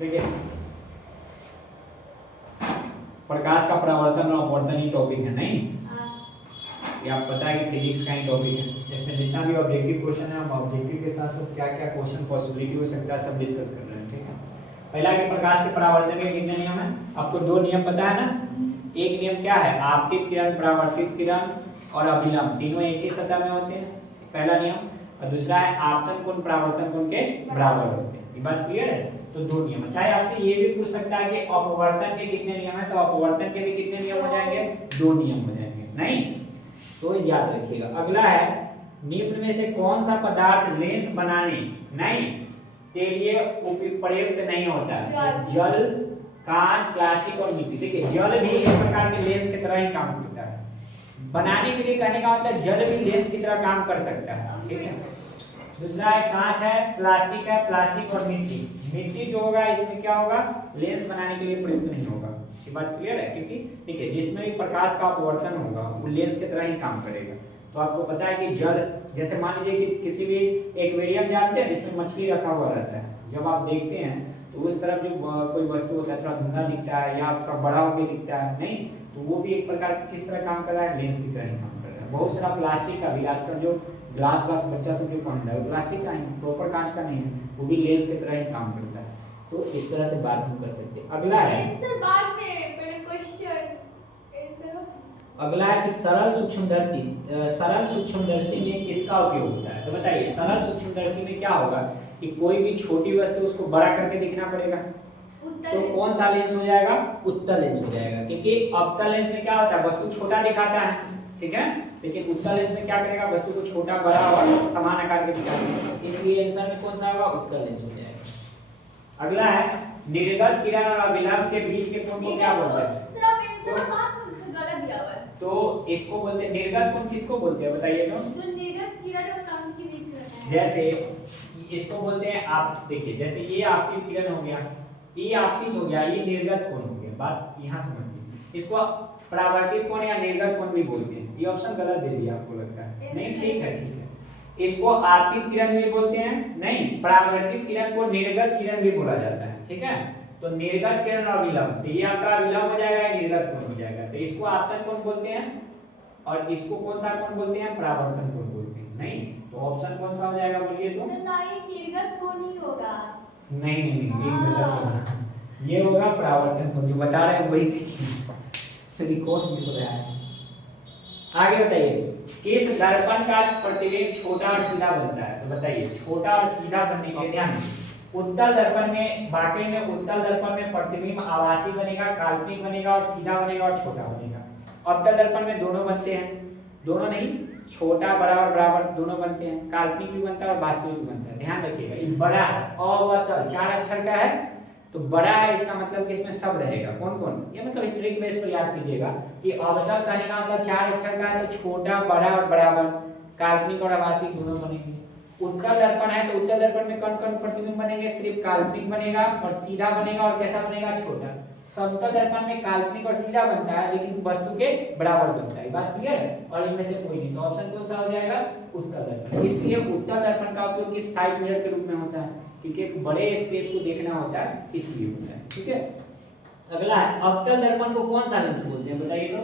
देखिए प्रकाश का परावर्तन और अपवर्तन ही टॉपिक है नहीं, ये आप पता है कि फिजिक्स का ही टॉपिक है। इसमें जितना भी ऑब्जेक्टिव क्वेश्चन है हम ऑब्जेक्टिव के साथ साथ क्या क्या क्वेश्चन पॉसिबिलिटी हो सकता है सब डिस्कस कर रहे हैं। ठीक है, पहला कि प्रकाश के परावर्तन के कितने नियम है, आपको दो नियम पता है ना। एक नियम क्या है, आपतित किरण, परावर्तित किरण और अभिलंब तीनों एक ही सतह में होते हैं, पहला नियम। और दूसरा है आपतन कोण परावर्तन कोण के बराबर होते हैं। ये बात क्लियर है। तो दो नियम। चाहे आपसे ये भी पूछ सकता है कि अपवर्तन के कितने नियम है, तो अपवर्तन के भी कितने नियम हो जाएंगे, दो नियम हो जाएंगे नहीं। तो याद रखिएगा। अगला है निम्न में से कौन सा पदार्थ लेंस बनाने नहीं के लिए प्रयुक्त नहीं होता, जल, कांच, प्लास्टिक और मिट्टी। देखिए जल भी एक प्रकार के लेंस की तरह ही काम करता है। बनाने के लिए कहने का मतलब जल भी लेंस की तरह काम कर सकता है। ठीक है, दूसरा है कांच है, प्लास्टिक है, प्लास्टिक और मिट्टी। मिट्टी जो होगा इसमें क्या होगा, लेंस बनाने के लिए प्रयुक्त नहीं होगा। ये बात क्लियर है। क्योंकि ठीक है जिसमें भी प्रकाश का अपवर्तन होगा वो लेंस की तरह ही काम करेगा। तो आपको पता है कि जल, जैसे मान लीजिए कि किसी भी एक्वेरियम जानते हैं जिसमें मछली रखा हुआ रहता है, जब आप देखते हैं तो उस तरफ जो कोई वस्तु होता है थोड़ा धुंधला दिखता है या थोड़ा बड़ा होकर दिखता है नहीं, तो वो भी एक प्रकार किस तरह काम कर रहा है, लेंस की तरह ही काम कर रहा है। बहुत सारा प्लास्टिक का भी आजकल जो ग्लास बच्चा सब जो पहनता है वो प्लास्टिक का ही, प्रॉपर कांच का नहीं है, वो भी लेंस की तरह ही काम करता है। तो इस तरह से बात हम कर सकते हैं। अगला है आंसर बाद में, पहले क्वेश्चन आंसर। अगला है कि सरल सूक्ष्मदर्शी में किसका उपयोग होता है। तो बताइए सरल सूक्ष्मदर्शी में क्या होगा कि कोई भी छोटी वस्तु उसको बड़ा करके दिखना पड़ेगा, तो कौन सा लेंस हो जाएगा, उत्तल लेंस हो जाएगा। क्योंकि अवतल लेंस में क्या होता है, वस्तु छोटा दिखाता है, ठीक है, लेकिन उत्तल लेंस में क्या करेगा, वस्तु को छोटा बड़ा और समान आकार के दिखाएगा। इसलिए आंसर में कौन सा होगा, उत्तल लेंस हो जाएगा। अगला है निर्गत किरण और अभिलंब के बीच के कोण को क्या बोलते हैं। सर आप आंसर बात में गलत दिया हुआ है। तो इसको बोलते हैं निर्गत कोण, किसको बोलते हैं बताइए तो। जो निर्गत किरण और कांच के बीच रहता है, जैसे इसको बोलते हैं आप, देखिए जैसे ये आपकी किरण हो गया, ये आपतित हो गया, ये निर्गत कोण हो गया। बात यहाँ समझिए। इसको परावर्तित कोण या निर्गत कोण भी बोलते हैं। ये ऑप्शन गलत दे दिया आपको लगता है, नहीं ठीक है ठीक है। इसको आपतित किरण भी बोलते हैं, नहीं परावर्तित किरण को निर्गत किरण भी बोला जाता है। ठीक है, तो निर्गत किरण और अभिलंब, ये आपका अभिलंब हो जाएगा, निर्गत कोण हो जाएगा। तो इसको आपतन कोण बोलते हैं और इसको कौन सा कोण बोलते हैं, परावर्तन कोण बोलते हैं। नहीं, तो ऑप्शन कौन सा हो जाएगा बोलिए तो। सर नहीं निर्गत कोण ही होगा। नहीं नहीं नहीं, ये गलत होगा, ये होगा परावर्तन कोण। जो बता रहे हैं वही सीखिए, रिकॉर्ड में हो रहा है। आगे बताइए किस दर्पण का प्रतिबिंब छोटा और सीधा बनता है। तो बताइए छोटा और सीधा बनने के लिए ध्यान, उत्तल दर्पण में वाकई में उत्तल दर्पण में प्रतिबिंब आभासी बनेगा, काल्पनिक बनेगा और सीधा बनेगा और छोटा बनेगा। अवतल दर्पण में दोनों बनते हैं, दोनों नहीं, छोटा बड़ा और बराबर दोनों बनते हैं, काल्पनिक भी बनता है और वास्तविक भी बनता है। ध्यान रखिएगा ये बड़ा है, अवतल 4 अक्षर का है, तो बड़ा है इसका मतलब कि इसमें सब रहेगा। कौन कौन, ये मतलब स्ट्रिंग बेस पर याद कीजिएगा कि अवतल कहने का मतलब 4 अक्षर का है, तो छोटा बड़ा और बराबर, काल्पनिक और आभासी दोनों बनेंगे। उत्तल दर्पण है तो उत्तल दर्पण में कौन कौन प्रतिबिंब बनेंगे, सिर्फ काल्पनिक बनेगा और सीधा बनेगा और कैसा बनेगा, छोटा। समतल दर्पण में काल्पनिक और सीधा बनता है लेकिन वस्तु के बराबर बनता है। बात क्लियर है, और इनमें से कोई नहीं, तो ऑप्शन कौन सा हो जाएगा, उत्तल दर्पण। इसलिए उत्तल दर्पण का उपयोग किस साइड मिरर के रूप में होता है, क्योंकि एक बड़े स्पेस को देखना होता है इसलिए होता है। ठीक है, अगला है अवतल दर्पण को कौन सा लेंस बोलते हैं बताइए तो।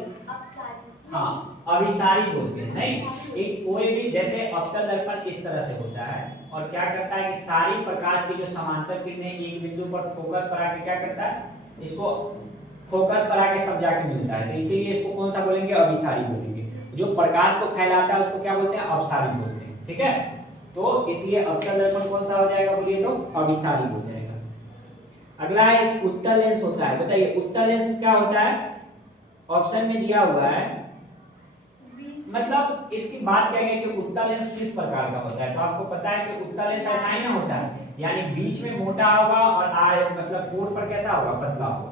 हाँ अभिसारी बोलते हैं। नहीं, एक कोई भी जैसे अवतल दर्पण इस तरह से होता है और क्या करता है कि सारी प्रकाश की जो समांतर किरणें एक बिंदु पर फोकस पर आके क्या करता है, इसको फोकस पर आके सब जाके मिलता है, तो इसीलिए इसको कौन सा बोलेंगे, अभिसारी बोलेंगे। जो प्रकाश को फैलाता है उसको क्या बोलते हैं, अवसारी बोलते हैं। ठीक है, तो इसलिए अवतल दर्पण कौन सा हो जाएगा बोलिए तो, अभिसारी हो जाएगा। अगला है उत्तल लेंस होता है। बताइए उत्तल लेंस क्या होता है, ऑप्शन में दिया हुआ है, मतलब इसकी बात करेंगे कि उत्तल लेंस किस प्रकार का होता है। तो आपको पता है कि उत्तल लेंस ऐसा ही ना होता है, यानी बीच में मोटा होगा और मतलब कोण पर कैसा होगा, पतला होगा।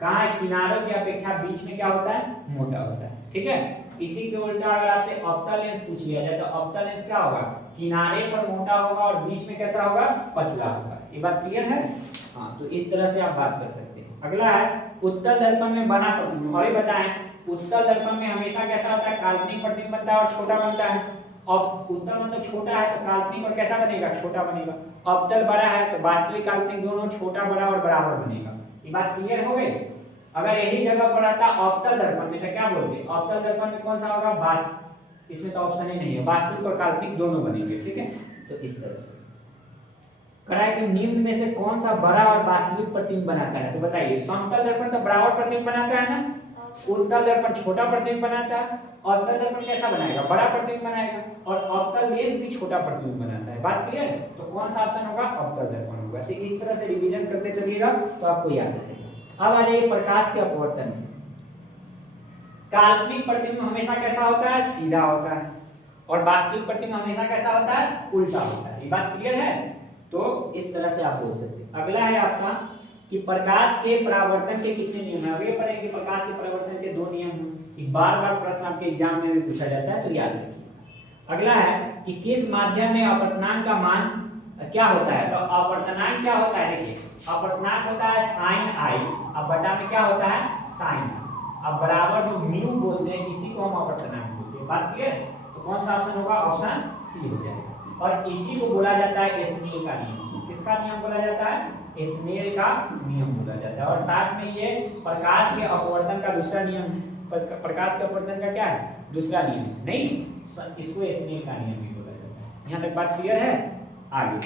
कहाँ है, किनारों की अपेक्षा बीच में क्या होता है, मोटा होता है। ठीक है, इसी के उल्टा अगर आपसे अवतल लेंस पूछ लिया जाए तो अवतल लेंस क्या होगा, किनारे पर मोटा होगा और बीच में कैसा होगा, पतला होगा। ये बात क्लियर है। हाँ, तो इस तरह से आप बात कर सकते हैं। अगला है उत्तल दर्पण में बना प्रतिबिंब। और बताएं उत्तल दर्पण में हमेशा कैसा होता है, काल्पनिक प्रतिबिंब बनता है और छोटा बनता है। अब उत्तल मतलब छोटा है तो काल्पनिक और कैसा बनेगा, छोटा बनेगा। अवतल बड़ा है तो वास्तविक काल्पनिक दोनों छोटा बड़ा और बराबर बनेगा। ये बात क्लियर हो गई। अगर यही जगह पर आता अवतल दर्पण में तो क्या बोलते हैं, अवतल दर्पण में कौन सा होगा, वास्तविक, इसमें तो ऑप्शन ही नहीं है, वास्तविक और काल्पनिक दोनों बनेंगे। ठीक है, तो इस तरह से कराए कि निम्न में से कौन सा बड़ा और वास्तविक प्रतिबिंब बनाता है, तो बताइए। समतल दर्पण तो बराबर प्रतिबिंब बनाता है ना, उत्तल दर्पण छोटा प्रतिबिंब बनाता है, अवतल दर्पण कैसा बनाएगा, बड़ा प्रतिबिंब बनाएगा, और अवतल लेंस भी छोटा प्रतिबिंब बनाता है। बात क्लियर है, तो कौन सा ऑप्शन होगा, अवतल दर्पण होगा। तो इस तरह से रिवीजन करते चलिएगा तो आपको याद रहेगा। अब आ जाइए प्रकाश के अपवर्तन। काल्पनिक प्रतिबिंब हमेशा कैसा होता है, सीधा होता है, और वास्तविक प्रतिबिंब हमेशा कैसा होता है, उल्टा होता है। ये बात क्लियर है, तो इस तरह से आप बोल सकते हैं। अगला है आपका कि प्रकाश के परावर्तन के कितने नियम हैं। अगले पढ़ेंगे प्रकाश के परावर्तन के 2 नियम हैं। बार-बार प्रश्न आपके एग्जाम में भी पूछा जाता है, तो याद रखिए। अगला है कि किस माध्यम में अपवर्तनांक का मान क्या होता है, तो अपवर्तनांक क्या होता है, देखिए अपवर्तनांक होता है sin i, अब बटा में क्या होता है, sin i, अब बराबर जो म्यू बोलते हैं इसी को हम अपवर्तनांक बोलते हैं। बात क्लियर है, तो कौन सा ऑप्शन होगा, ऑप्शन सी हो जाएगा। और इसी को बोला जाता है स्नेल का नियम। किसका नियम बोला जाता है, स्नेल का नियम बोला जाता है। और साथ में ये प्रकाश के अपवर्तन का दूसरा नियम है। प्रकाश के अपवर्तन का क्या है, दूसरा नियम है, नहीं इसको स्नेल का नियम भी बोला जाता है। यहाँ तक बात क्लियर है। आगे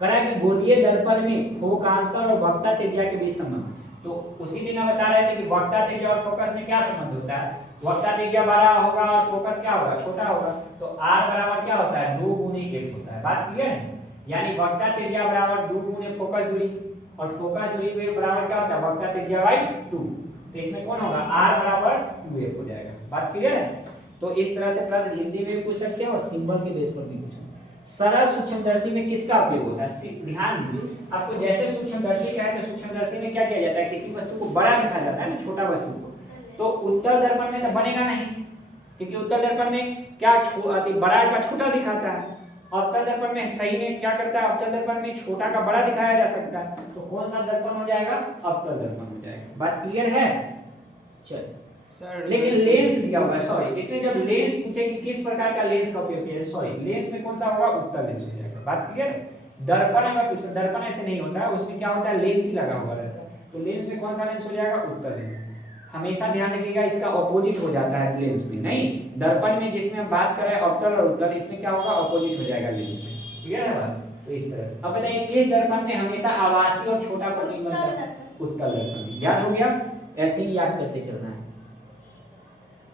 करा कि गोलीय दर्पण में फोकांतर और वक्रता त्रिज्या के बीच संबंध, तो उसी दिन हम बता रहे थे कि वक्रता त्रिज्या और फोकस में क्या संबंध होता है, वक्रता त्रिज्या बड़ा होगा और फोकस क्या होगा, छोटा होगा, तो r बराबर क्या होता है, 2 गुने f होता है। बात क्लियर है, यानी वक्रता त्रिज्या बराबर 2 गुने फोकस दूरी, और फोकस दूरी के बराबर क्या होता है, वक्रता त्रिज्या बाई 2, तो इसमें कौन होगा, r बराबर 2f हो जाएगा। बात क्लियर है, तो इस तरह से प्रश्न हिंदी में भी पूछ सकते हैं और सिंबल के बेस पर भी पूछ सकते हैं। सरल सूक्ष्मदर्शी में किसका उपयोग होता है, ध्यान दीजिए, आपको जैसे सूक्ष्मदर्शी का है तो सूक्ष्मदर्शी में क्या किया जाता है, किसी वस्तु को बड़ा दिखाया जाता है ना, छोटा वस्तु को, तो उत्तल दर्पण में तो बनेगा नहीं, क्योंकि उत्तल दर्पण में क्या बड़ा का छोटा दिखाता है, अवतल दर्पण में सही में क्या करता है, अवतल दर्पण में छोटा का बड़ा दिखाया जा सकता है, तो कौन सा दर्पण हो जाएगा, अवतल दर्पण हो जाएगा। बात क्लियर है, चल सर लेकिन लेंस दिया हुआ है, सॉरी इसमें जब लेंस पूछे कि किस प्रकार का लेंस का उपयोग किया है, सॉरी लेंस में कौन सा होगा, उत्तल लेंस हो जाएगा। बात क्लियर है, दर्पण अगर पूछे, दर्पण ऐसे नहीं होता है, उसमें क्या होता है, लेंस ही लगा हुआ रहता है, तो लेंस में कौन सा लेंस हो जाएगा, उत्तल लेंस। हमेशा ध्यान रखिएगा इसका ऑपोजिट हो जाता है लेंस में, नहीं दर्पण में जिसमें हम बात कर रहे हैं अवतल और उत्तल, इसमें क्या होगा, ऑपोजिट हो जाएगा लेंस में। क्लियर है बात, तो इस तरह से। अब बताइए किस दर्पण में हमेशा आभासी और छोटा प्रतिबिंब बनता है, उत्तल दर्पण। याद हो गया, ऐसे ही याद करते चलना है।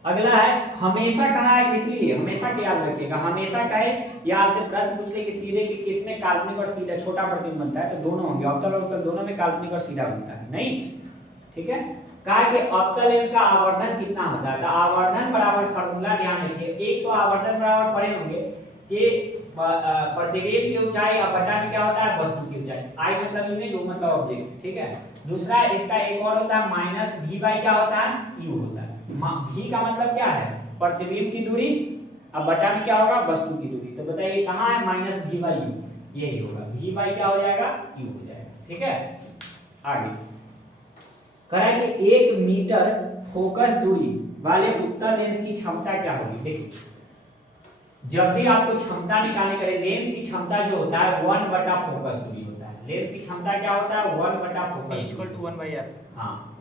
अगला है हमेशा कहा है, इसलिए हमेशा क्या याद रखिएगा, हमेशा कहे या आपसे प्रश्न पूछ ले कि सीधे कि किसमें काल्पनिक और सीधा छोटा प्रतिबिंब बनता है, तो दोनों होंगे, अवतल और उत्तल दोनों में काल्पनिक और सीधा बनता है, नहीं ठीक है। कहा कि अवतल लेंस का आवर्धन कितना होता है, तो आवर्धन बराबर फार्मूला ध्यान रखिए, एक तो आवर्धन बराबर पढ़े होंगे कि प्रतिबिंब की ऊंचाई और बटा में क्या होता है, वस्तु की ऊंचाई, आई मतलब इमेज, ओ मतलब ऑब्जेक्ट, ठीक है। दूसरा इसका एक और होता है माइनस v बाई क्या होता है, u होता है। v का मतलब क्या है, प्रतिबिंब की दूरी, अब बटा में क्या होगा, वस्तु की दूरी, तो बताइए कहां है, माइनस v बाई u, यही होगा, v बाई क्या हो जाएगा, u हो जाएगा, ठीक है। आगे करा कि 1 मीटर फोकस दूरी वाले उत्तल लेंस की क्षमता क्या होगी। देखिए जब भी आपको क्षमता निकालने के लिए लेंस की क्षमता जो होता है 1 बटा फोकस दूरी होता है, लेंस की क्षमता क्या होता है, 1 बटा फोकस इक्वल टू 1/f। हाँ